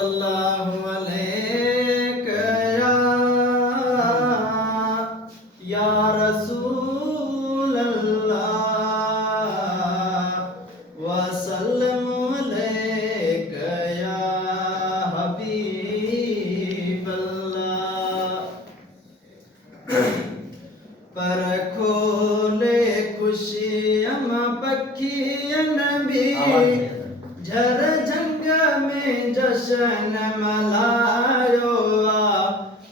सल्लल्लाहु अलैहि या रसूल अल्लाह वसल्लम अलैका या हबीब अल्लाह। पर खोले खुशियां पखियां नबी झर झंग में जशन मल्हायो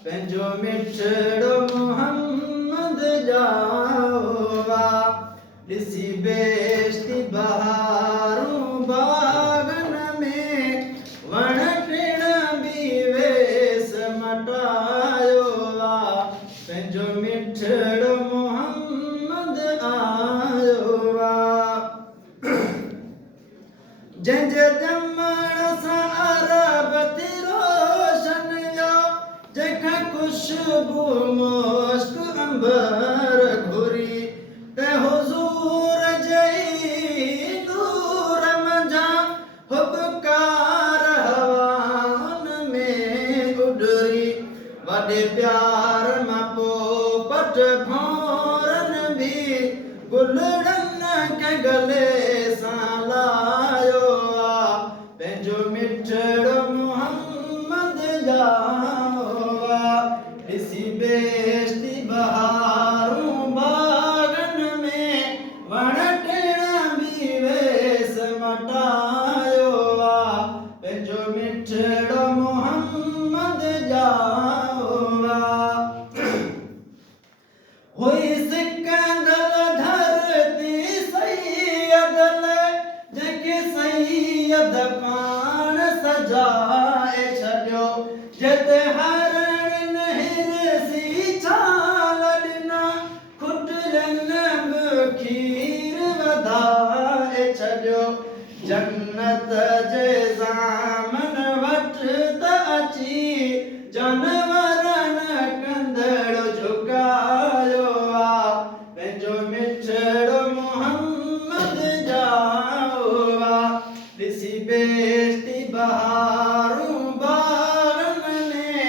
पंहिंजो मिठड़ो मोहम्मद जाओ ॾिसी बेश्ती बहारूं बागन में वण टिण बि वेस मटायो पंहिंजो मिठड़ो मोहम्मद आयो जंहिंजे ॼमण सां अरब थी रोशन जो जंहिंखां खुशबू मुश्क अंबर घुरी ते हुज़ूर जई नूर मंझां हुबकार हवाउनि में उॾरी वॾे प्यार मां पोपट भौरनि बि गुलड़नि खे गले सां लायो पंहिंजो मिठड़ो मोहम्मद जाओ ॾिसी बेश्ती बहारूं बागन में वण टिण बि वेस मटायो पंहिंजो मिठड़ो मोहम्मद जाओ हुई सिकंदर धरती सैयद जंहिंखे सैयद पाण सजाए छॾियो जिते हरण हिरसी छाल ॾिना खुटलनि बि खीर वधाए छॾियो जन्नत जे ज़ामन वटि त अची जानवरनि कंदड़ झुकायो पंहिंजो मिठड़ो मोहम्मद जाओ ॾिसी बेश्ती बहारूं बागन में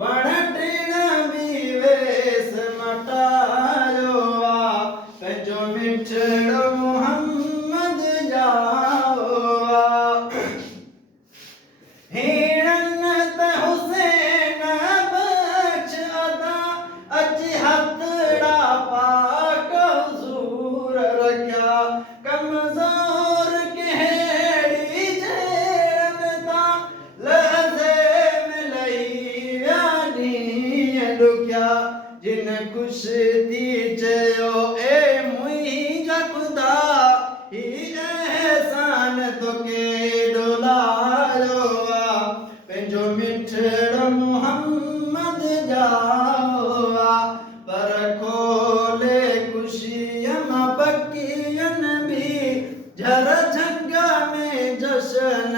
वण टिण बि वेस मटायो पंहिंजो मिठड़ो मोहम्मद जाओ हेड़नि त हुसैन बख्श अदा अची हथड़ा पाक हुज़ूर रखिया कमज़ोर कहिड़ी जहिड़नि तां लहज़े में लही विया ॾींहं ॾुखिया जिन ख़ुशि थी चयो ए मुंहिंजा ख़ुदा ही अहसान तोखे ॾोलायो पंहिंजो मिठड़ो मोहम्मद जाओ पर खोले खुशियां पखियनि बि झर झंग में जशन